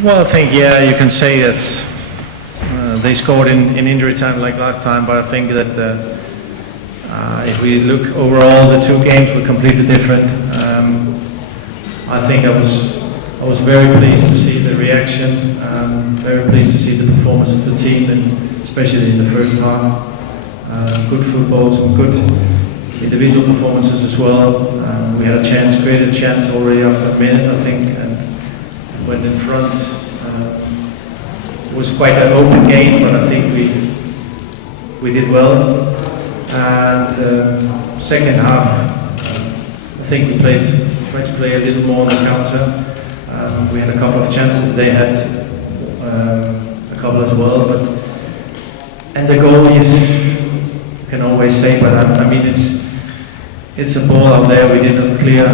Well, I think, yeah, you can say that they scored in injury time like last time, but I think that if we look overall, the two games were completely different. I think I was very pleased to see the reaction, very pleased to see the performance of the team, and especially in the first half. Good football, some good individual performances as well. We had created a chance already after a minute, I think, and went in front. It was quite an open game, but I think we did well. And second half, I think we tried to play a little more on the counter. We had a couple of chances, they had a couple as well, and the goal is, can always say, but I mean it's a ball out there. We didn't clear,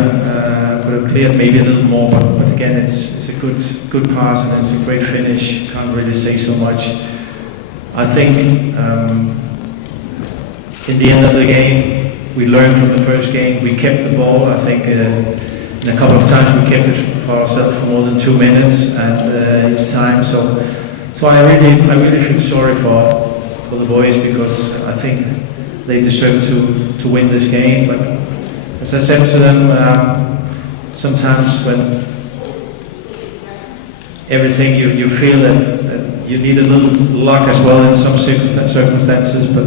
could have cleared maybe a little more, but again it's a good pass and it's a great finish. Can't really say so much. I think in the end of the game we learned from the first game. We kept the ball. I think in a couple of times we kept it for ourselves for more than 2 minutes, and it's time. So I really feel sorry for the boys, because I think they deserve to win this game. But as I said to them, sometimes when everything you feel that you need a little luck as well in some circumstances. But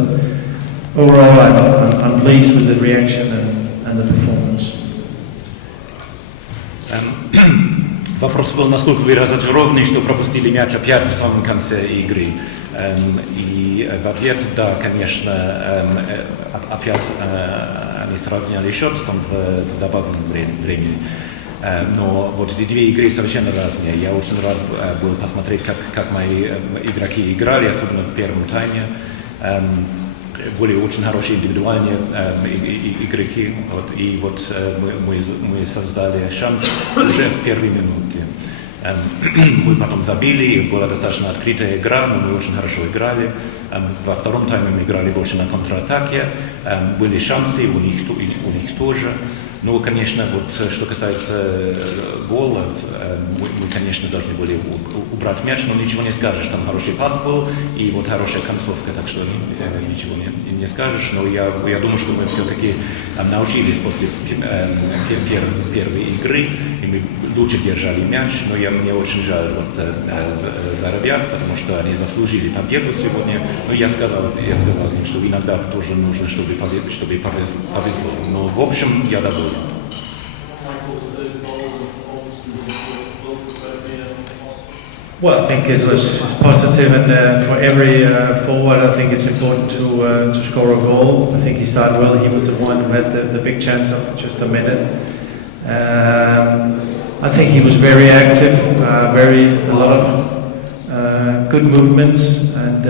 overall, I'm pleased with the reaction and the performance. Вопрос был, насколько вы разочарованы, что пропустили мяч опять в самом конце игры. И в ответ, да, конечно, опять они сравняли счет там в добавленном времени. Но вот эти две игры совершенно разные. Я очень рад был посмотреть, как мои игроки играли, особенно в первом тайме. Были очень хорошие индивидуальные игроки. Вот, и вот мы создали шанс уже в первой минуте. Мы потом забили, и была достаточно открытая игра, но мы очень хорошо играли. Во втором тайме мы играли больше на контратаке. Были шансы у них тоже. Но, конечно, вот что касается голов, мы, конечно, должны были убрать мяч, но ничего не скажешь. Там хороший пас был и вот хорошая концовка, так что ничего не скажешь. Но я думаю, что мы все-таки научились после первой игры, и мы лучше держали мяч. Но мне очень жаль за ребят, потому что они заслужили победу сегодня. Но я сказал им, что иногда тоже нужно, чтобы повезло. Но в общем, я доволен. Well, I think it was positive, and for every forward, I think it's important to score a goal. I think he started well. He was the one who had the big chance of just a minute. I think he was very active, a lot of good movements, and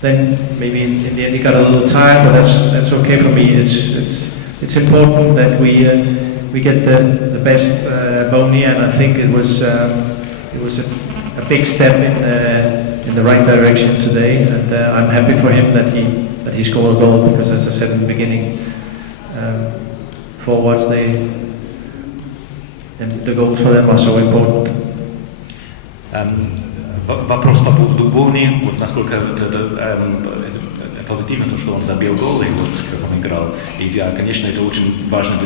then maybe in the end he got a little tired, but that's okay for me. It's important that we get the best Boni, and I think it was a big step in the right direction today, and I'm happy for him that he scored a goal, because as I said in the beginning, forwards the goals for them are so important. Вопрос по поводу Бони, вот насколько это позитивно, то, что он забил гол, и вот как он играл. И, конечно, это очень важно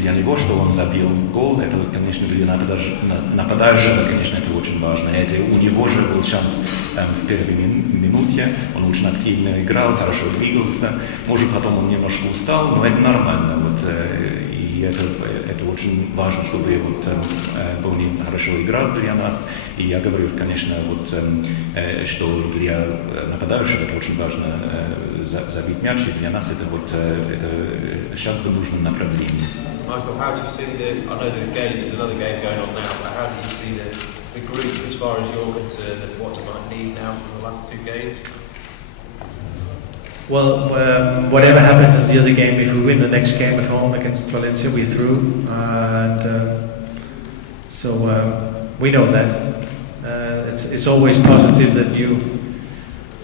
для него, что он забил гол. Это, конечно, для нападающего, конечно, это очень важно. Это у него же был шанс в первой минуте. Он очень активно играл, хорошо двигался. Может, потом он немножко устал, но это нормально. Вот, и это очень важно, чтобы вот Бони хорошо играл для нас. И я говорю, конечно, вот, что для нападающего это очень важно забить мяч, и для нас это вот это шаг в нужном направлении. Michael, how do you see I know there's another game going on now, but how do you see the group as far as you're concerned, and what you might need now from the last two games? Well, whatever happens in the other game, if we win the next game at home against Valencia, we're through, and so we know that. It's always positive that you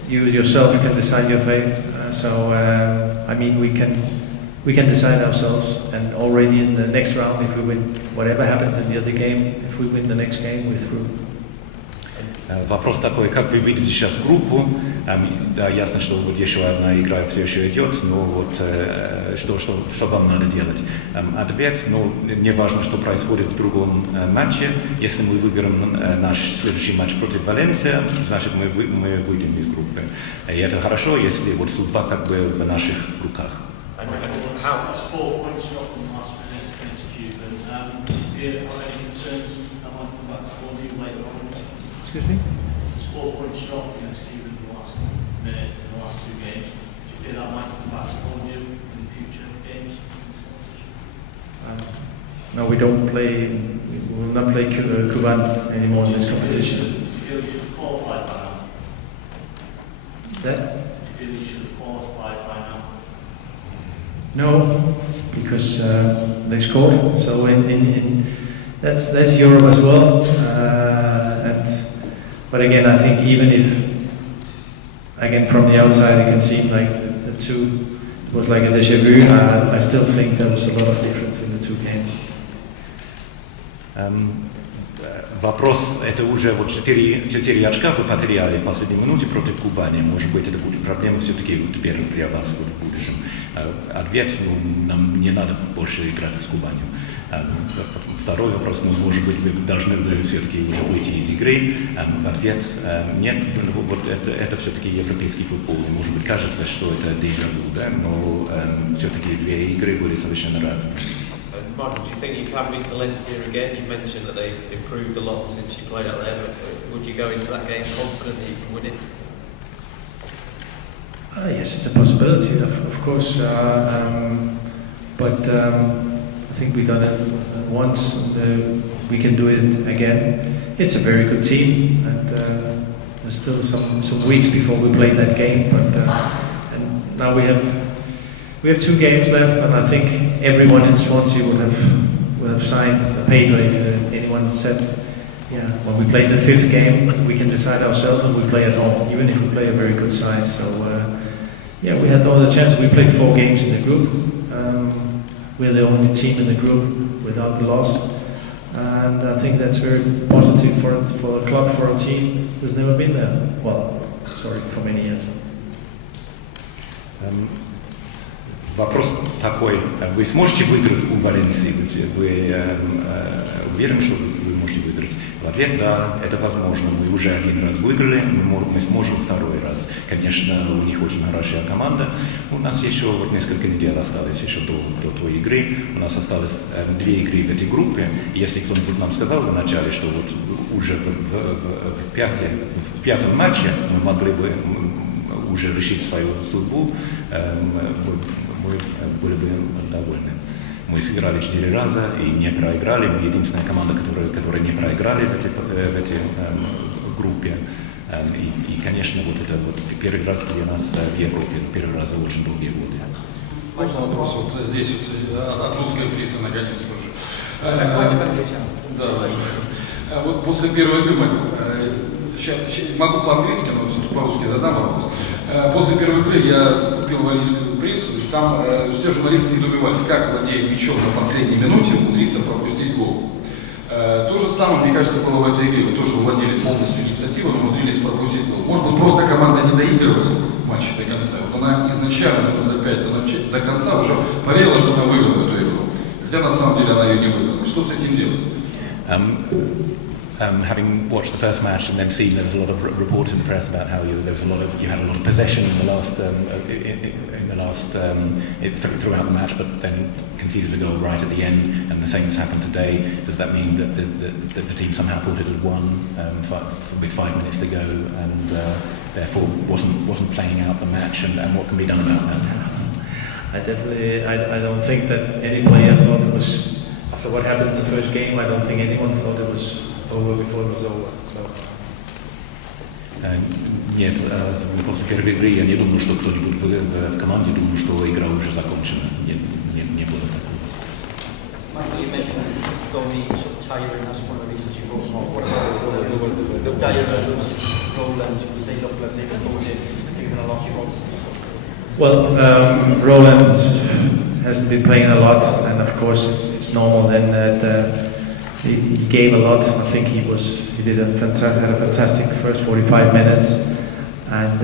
yourself can decide your fate. So I mean, we can we can decide ourselves, and already in the next round, if we win, whatever happens in the other game, if we win the next game, we're through. Вопрос такой, как вы видите сейчас группу? Да, ясно, что вот еще одна игра все еще идет, но вот что вам надо делать? Ответ, ну, не важно, что происходит в другом матче. Если мы выиграем наш следующий матч против Валенсия, значит мы выйдем из группы. И это хорошо, если вот судьба как бы в наших руках. Excuse me? It's 4 points drop against Cuban in the last minute in the last 2 games. Do you feel that might come back to haunt you in future games? No, we don't play. We will not play Kuban anymore in this competition. Do you feel you should have qualified by now? That? Do you feel you should have qualified by now? No, because they scored. So in that's Europe as well. But again, I think even if, again from the outside it can seem like the two was like a déjà vu, I still think there was a lot of difference in the two games. Вопрос, это уже вот 4 очка вы потеряли в последней минуте против Кубани. Может быть, это будет проблема все-таки вот теперь для вас в будущем. Ответ, ну, нам не надо больше играть с Кубанью. Второй вопрос, ну, может быть, вы должны все-таки уже выйти из игры. Ответ, нет, вот это все-таки европейский футбол. И, может быть, кажется, что это déjà-vu, да? Но все-таки 2 игры были совершенно разные. Michael, do you think you can beat Valencia again? You mentioned that they've improved a lot since you played out there, but would you go into that game confident that you can win it? Yes, it's a possibility, of course. But I think we've done it once, and we can do it again. It's a very good team, and there's still some weeks before we play that game. But and now we have 2 games left, and I think everyone in Swansea would have signed a paper if anyone said, yeah, when we play the 5th game, we can decide ourselves, and we play at home, even if we play a very good side. So yeah, we had all the chances. We played 4 games in the group. We're the only team in the group without a loss, and I think that's very positive for a club, for a team who's never been there. Well, sorry, for many years. Вопрос такой, вы сможете выиграть у Валенсии? Вы уверены, что вы можете выиграть? В ответ, да, это возможно. Мы уже 1 раз выиграли, мы сможем 2 раз. Конечно, у них очень хорошая команда. У нас еще вот несколько недель осталось еще до той игры. У нас осталось 2 игры в этой группе. И если кто-нибудь нам сказал в начале, что вот уже в 5-м матче мы могли бы уже решить свою судьбу, мы были бы довольны. Мы сыграли 4 раза и не проиграли. Мы единственная команда, которая не проиграли в этой группе. И, конечно, вот это вот первый раз для нас в Европе, первый раз за очень долгие годы. Можно вопрос вот здесь вот от русской прессы наконец уже? Да. Вот после первой игры, могу по-английски, но все-таки по-русски задам вопрос. После первой игры я купил валийскую прессу, и там все журналисты недоумевали, как, владея мячом на последней минуте, умудриться пропустить гол. То же самое, мне кажется, было в этой игре. Вы тоже владели полностью инициативой, но умудрились пропустить гол. Может быть, просто команда не доигрывает матчи до конца. Вот она изначально, минут за 5 до конца уже поверила, что она выиграла эту игру. Хотя на самом деле она ее не выиграла. Что с этим делать? Having watched the first match and then seen there was a lot of reports in the press about how you had a lot of possession in the last throughout the match, but then conceded a goal right at the end, and the same has happened today. Does that mean that the team somehow thought it had won with 5 minutes to go, and therefore wasn't playing out the match? And what can be done about that? I don't think that any player thought it was, after what happened in the first game, I don't think anyone thought it was over before it was over. So. Нет, после первой игры я не думаю, что кто-нибудь в команде думал, что игра уже закончена. Не было такого. Michael, you mentioned Domi sort of tiring, that's one of the reasons you brought him on. What about the Dyers, Roland, because they look like they've been given a lot of. Well, Roland hasn't been playing a lot, and of course it's normal then that he gave a lot. I think he had a fantastic first 45 minutes, and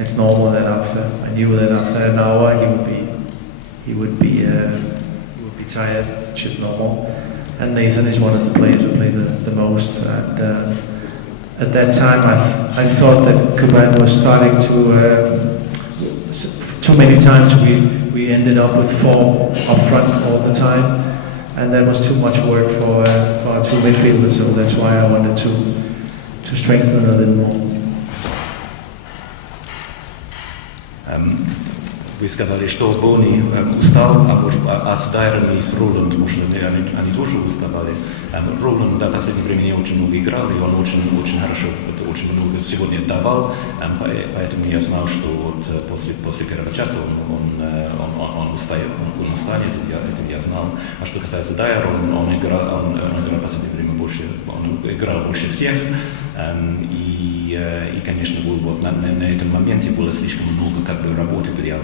it's normal that I knew that after an hour he would be tired, which is normal. And Nathan is one of the players who played the most. And at that time, I thought that Kuban was starting to. Too many times we ended up with 4 up front all the time, and that was too much work for our 2 midfielders. So that's why I wanted to strengthen a little more. Вы сказали, что Бони устал, а с Дайером и с Роланд, может, они тоже уставали. Роланд до последнего времени очень много играл, и он очень хорошо, очень много сегодня давал, поэтому я знал, что вот после первого часа он устанет, это я знал. А что касается Дайера, он играл в последнее время больше, он играл больше всех, и конечно, вот на этом моменте было слишком много работы для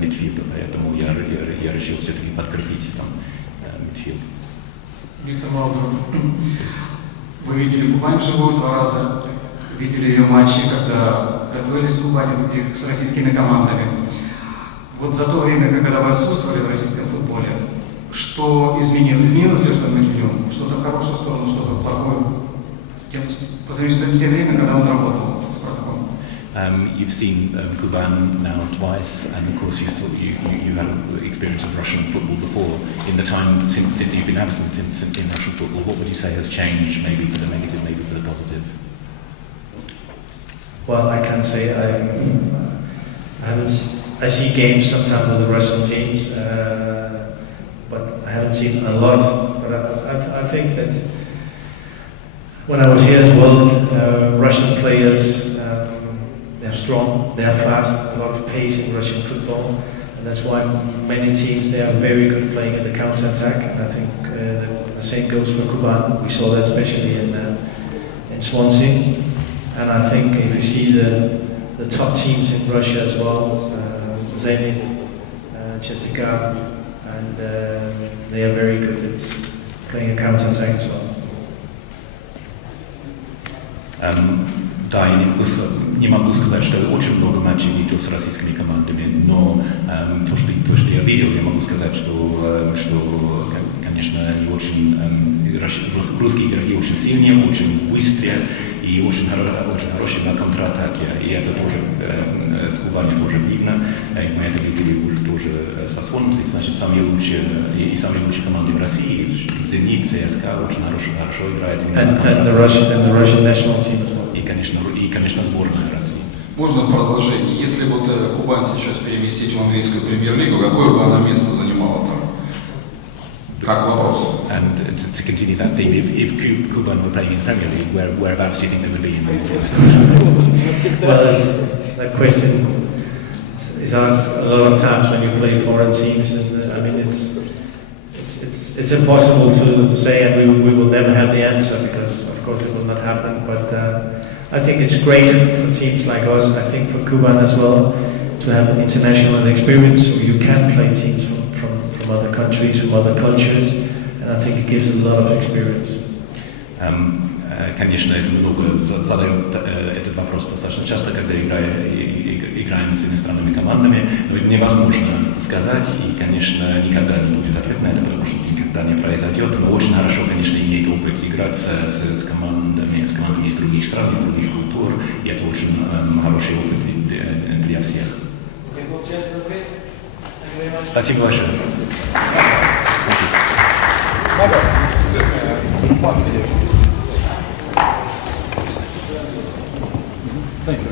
мидфилда, поэтому я решил все-таки подкрепить там мидфилд. Виктор Лаудрупа, вы видели Кубань вживую 2 раза, видели ее матчи, когда готовились к Кубани с российскими командами. Вот за то время, когда вы отсутствовали в российском футболе, что изменилось? Изменилось ли что-то на нем? Что-то в хорошую сторону, что-то в плохую? По сравнению с тем временем, когда он работал с Спартаком. You've seen Kuban now twice, and of course you had experience of Russian football before. In the time since you've been absent in Russian football, what would you say has changed, maybe for the negative, maybe for the positive? Well, I can't say. I see games sometimes with the Russian teams, but I haven't seen a lot. But I think that when I was here as well, Russian players. They're strong, they're fast, a lot of pace in Russian football, and that's why many teams, they are very good playing at the counter-attack, and I think the same goes for Kuban. We saw that especially in Swansea, and I think if you see the top teams in Russia as well, Zenit, Chesika, and they are very good at playing a counter-attack as well. Да, я не могу сказать, что я очень много матчей видел с российскими командами, но то, что я видел, я могу сказать, что конечно, они очень, русские игроки очень сильные, очень быстрые и очень хорошие на контратаке. И это тоже с Кубани тоже видно. Мы это видели тоже со Swansea, значит, самые лучшие команды в России, Zenit, ЦСКА, очень хорошо играет. And the Russian national team as well. И, конечно, сборная России. Можно в продолжении, если вот Кубань сейчас переместить в английскую премьер-лигу, какое бы она место занимала там? Как вопрос? And to continue that theme, if Kuban were playing in the Premier League, whereabouts do you think they would be in the league? Well, that question is asked a lot of times when you play foreign teams, and I mean it's impossible to say, and we will never have the answer because of course it will not happen. But I think it's great for teams like us, and I think for Kuban as well, to have an international experience, so you can play teams from other countries, from other cultures, and I think it gives a lot of experience. Конечно, это много задают этот вопрос достаточно часто, когда играем с иностранными командами, но это невозможно сказать, и, конечно, никогда не будет ответа на это, потому что никогда не произойдет, но очень хорошо, конечно, иметь опыт играть с командами из других стран, из других культур, и это очень хороший опыт для всех. Спасибо большое. Thank you.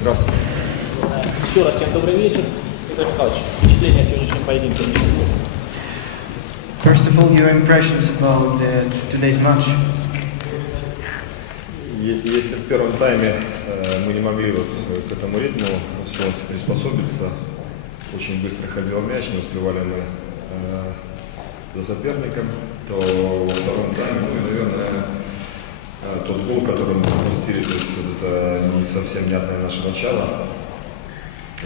Здравствуйте. Еще раз всем добрый вечер. Виктор Михайлович, впечатление о сегодняшнем поединке. First of all, your impressions about today's match. Если в первом тайме мы не могли вот к этому ритму Суонси приспособиться, очень быстро ходил мяч, не успевали мы за соперником, то во втором тайме, ну и, наверное, тот гол, который мы пропустили, то есть это не совсем внятное наше начало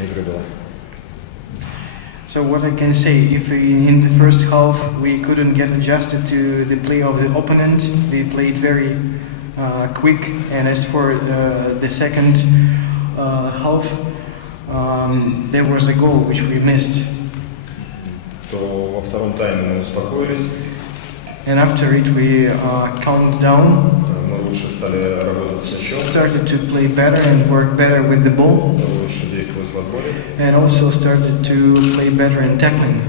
игры было. So what I can say, if in the first half we couldn't get adjusted to the play of the opponent, we played very quick, and as for the second half, there was a goal which we missed. То во втором тайме мы успокоились. And after it we calmed down. Мы лучше стали работать с мячом. Started to play better and work better with the ball. Лучше действовать в отборе. And also started to play better in tackling.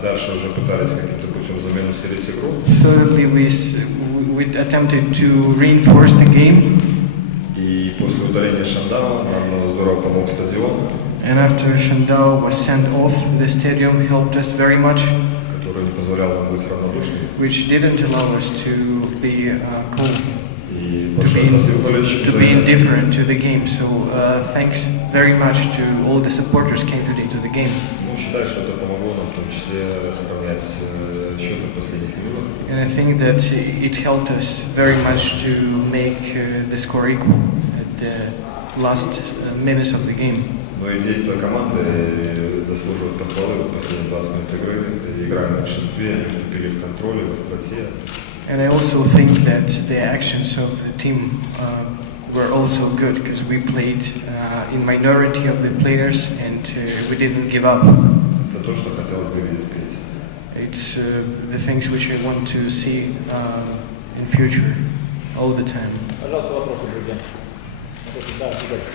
Дальше уже пытались каким-то путем заминусировать игру. Thirdly, we attempted to reinforce the game. И после удаления Шандау нам здорово помог Стадион. And after Shandao was sent off, the stadium helped us very much. Который не позволял нам быть равнодушными. Which didn't allow us to be cold, И to be indifferent to the game. So thanks very much to all the supporters came today to the game. Ну, считаю, что это помогло нам в том числе сравнять счет на последних минутах. And I think that it helped us very much to make the score equal at the last minutes of the game. Ну и действия команды заслуживают похвалы. Последние 20 минут игры играем в большинстве, вступили в контроль, в остроте. And I also think that the actions of the team were also good because we played in minority of the players and we didn't give up. Это то, что хотелось бы видеть впредь. It's the things which I want to see in future all the time. Пожалуйста, вопросы, друзья.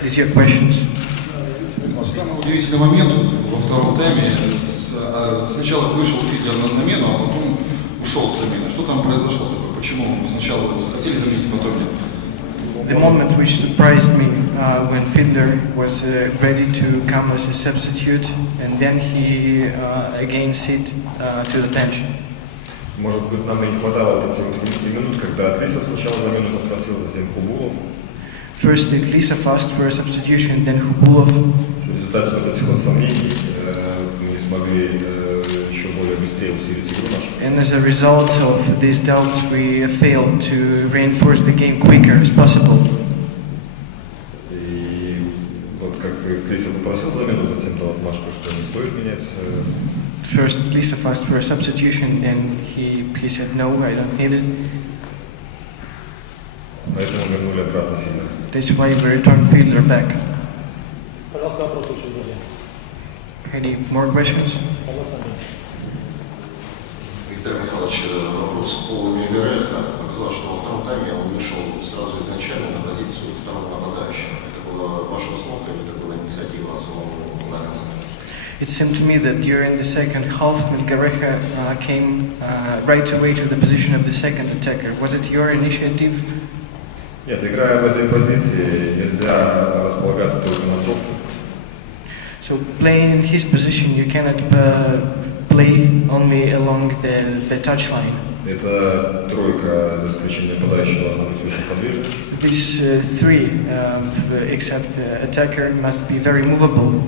Is your questions? Самый удивительный момент во втором тайме. Сначала вышел Виктор на замену, а потом ушел с замены. Что там произошло такое? Почему мы сначала хотели заменить, потом нет? The moment which surprised me when Fiedler was ready to come as a substitute, and then he again sit to the bench. Может быть, нам и не хватало 5 минут, когда Атлисов сначала замену попросил, затем Хубулов. First, Atlisa asked for a substitution, then Hubulov. В результате вот этих вот сомнений мы не смогли еще более быстрее усилить игру нашу. And as a result of these doubts, we failed to reinforce the game quicker as possible. И вот как Атлисов попросил замену, затем дал отмашку, что не стоит менять. First, Atlisa asked for a substitution, then he said no, I don't need it. Поэтому вернули обратно Фидлера. That's why we returned Fiedler back. Пожалуйста, вопросы еще, друзья. Any more questions? Виктор Михайлович, вопрос по Микаэля. Оказалось, что во втором тайме он вышел сразу изначально на позицию второго нападающего. Это была ваша установка или это была инициатива самого Лоrenzo? It seemed to me that during the second half, Miguel came right away to the position of the second attacker. Was it your initiative? Нет, играя в этой позиции, нельзя располагаться только на топку. So playing in his position, you cannot play only along the touchline. Эта тройка, за исключением нападающего, должна быть очень подвижной. These three, except attacker, must be very movable.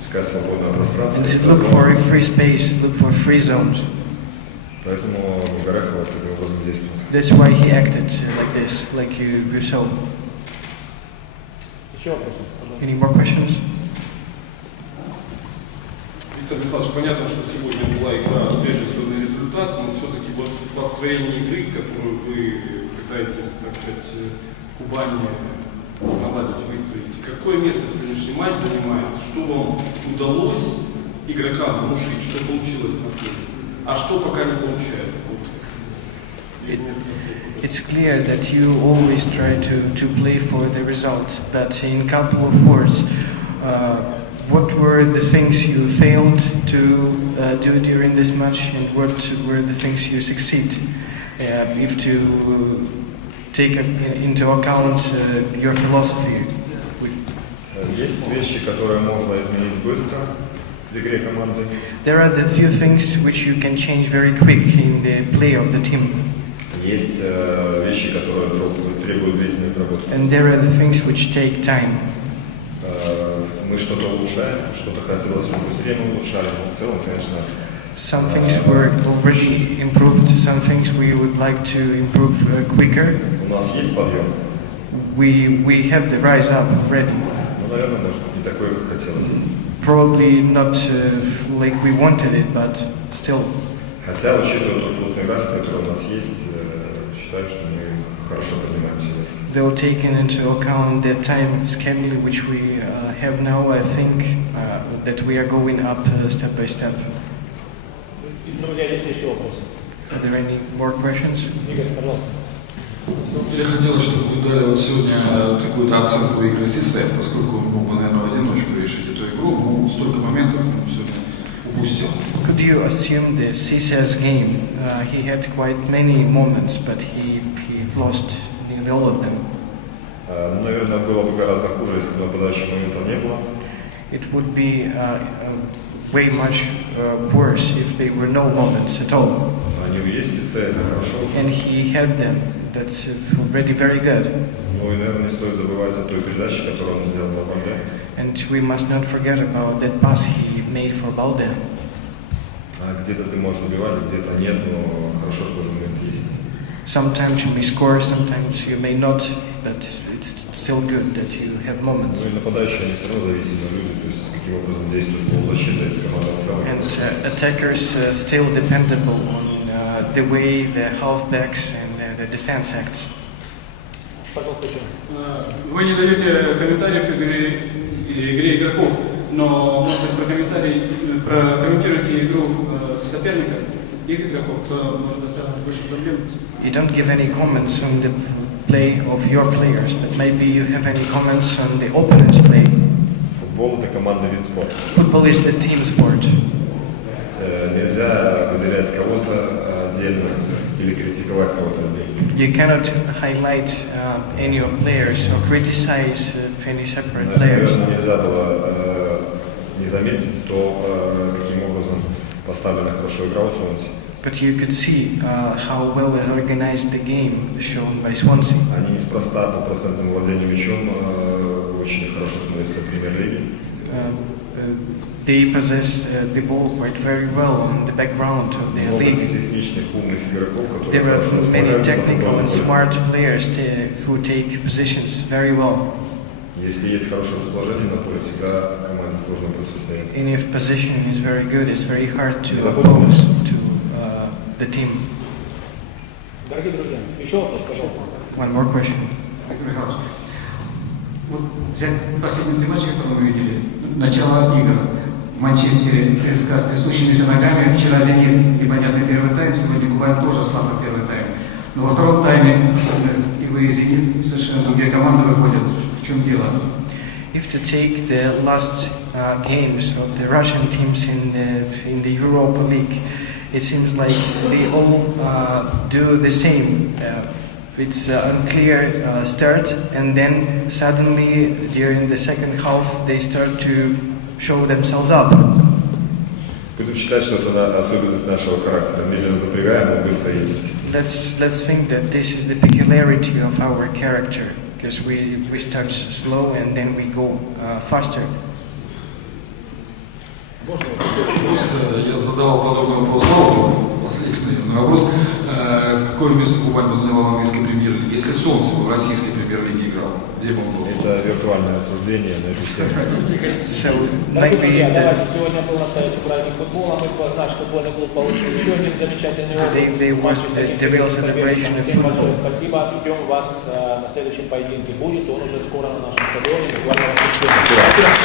Искать свободное пространство. And look for a free space, look for free zones. Поэтому Микаэля вот таким образом действует. That's why he acted like this, like you saw. Еще вопросы? Any more questions? Виктор Михайлович, понятно, что сегодня была игра прежде всего на результат, но все-таки вот построение игры, которую вы пытаетесь, так сказать, в Кубани наладить, выстроить, какое место сегодняшний матч занимает? Что вам удалось игрокам внушить, что получилось на поле, а что пока не получается? It's clear that you always try to play for the result, but in a couple of words, what were the things you failed to do during this match, and what were the things you succeed? If to take into account your philosophy. Есть вещи, которые можно изменить быстро в игре команды. There are the few things which you can change very quick in the play of the team. Есть вещи, которые требуют длительной работы. And there are the things which take time. Мы что-то улучшаем, что-то хотелось быстрее, мы улучшали, но в целом, конечно. Some things were already improved, some things we would like to improve quicker. У нас есть подъем. We have the rise up already. Ну, наверное, может быть, не такой, как хотелось. Probably not like we wanted it, but still. Хотя, учитывая тот плотный график, который у нас есть, считаю, что мы хорошо поднимаемся. Though taken into account the time schedule which we have now, I think that we are going up step by step. Друзья, есть еще вопросы? Are there any more questions? Игорь, пожалуйста. На самом деле хотелось, чтобы вы дали вот сегодня какую-то оценку игры Сиссе, поскольку он мог бы, наверное, в одиночку решить эту игру, но столько моментов он сегодня упустил. Could you assume the Sisse's game? He had quite many moments, but he lost in all of them. Наверное, было бы гораздо хуже, если бы нападающих моментов не было. It would be way much worse if there were no moments at all. Они есть, Сиссе, это хорошо. And he had them. That's already very good. Ну и, наверное, не стоит забывать о той передаче, которую он сделал на Балде. And we must not forget about that pass he made for Balde. Где-то ты можешь забивать, где-то нет, но хорошо, что момент есть. Sometimes you may score, sometimes you may not, but it's still good that you have moments. Ну и нападающие, они все равно зависимые люди, то есть каким образом действует полузащита и команда в целом. And attackers still dependable on the way the halfbacks and the defense acts. Вы не даете комментариев игре игроков, но, может быть, прокомментируйте игру соперника, их игроков, кто может доставить больше проблем. You don't give any comments on the play of your players, but maybe you have any comments on the opponent's play. Футбол – это командный вид спорта. Football is the team sport. Нельзя выделять кого-то отдельно или критиковать кого-то отдельно. You cannot highlight any of players or criticize any separate players. Наверное, нельзя было не заметить то, каким образом поставлена хорошо игра у Суонси. But you could see how well is organized the game shown by Swansea. Они неспроста по процентному владению мячом очень хорошо смотрятся в премьер-лиге. They possess the ball quite very well on the background of the league. There are many technical and smart players who take positions very well. Если есть хорошее расположение на поле, всегда команде сложно противостоять. And if positioning is very good, it's very hard to oppose to the team. Дорогие друзья, еще вопрос, пожалуйста. One more question. Виктор Михайлович, вот взять последние 3 матча, которые мы видели, начало игр в Манчестере, ЦСКА с трясущимися ногами, вчера «Зенит» и, понятно, первый тайм, сегодня Кубань тоже слабо первый тайм. Но во втором тайме, и вы, и «Зенит», совершенно другие команды выходят. В чем дело? If to take the last games of the Russian teams in the Europa League, it seems like they all do the same. It's unclear start, and then suddenly during the second half they start to show themselves up. Будем считать, что это особенность нашего характера. Медленно запрягаем, но быстро едем. Let's think that this is the peculiarity of our character, because we start slow and then we go faster. Я задавал подобный вопрос Лаудрупу, последний вопрос. Какое место Кубань заняла в английской премьер-лиге? Если Суонси в российской премьер-лиге играл, где бы он был? Это виртуальное обсуждение на эту тему. Дорогие друзья, давайте, сегодня был настоящий праздник футбола, наш футбольный клуб получил еще один замечательный опыт. Всем большое спасибо, ждем вас на следующем поединке. Будет он уже скоро на нашем стадионе, буквально в воскресенье.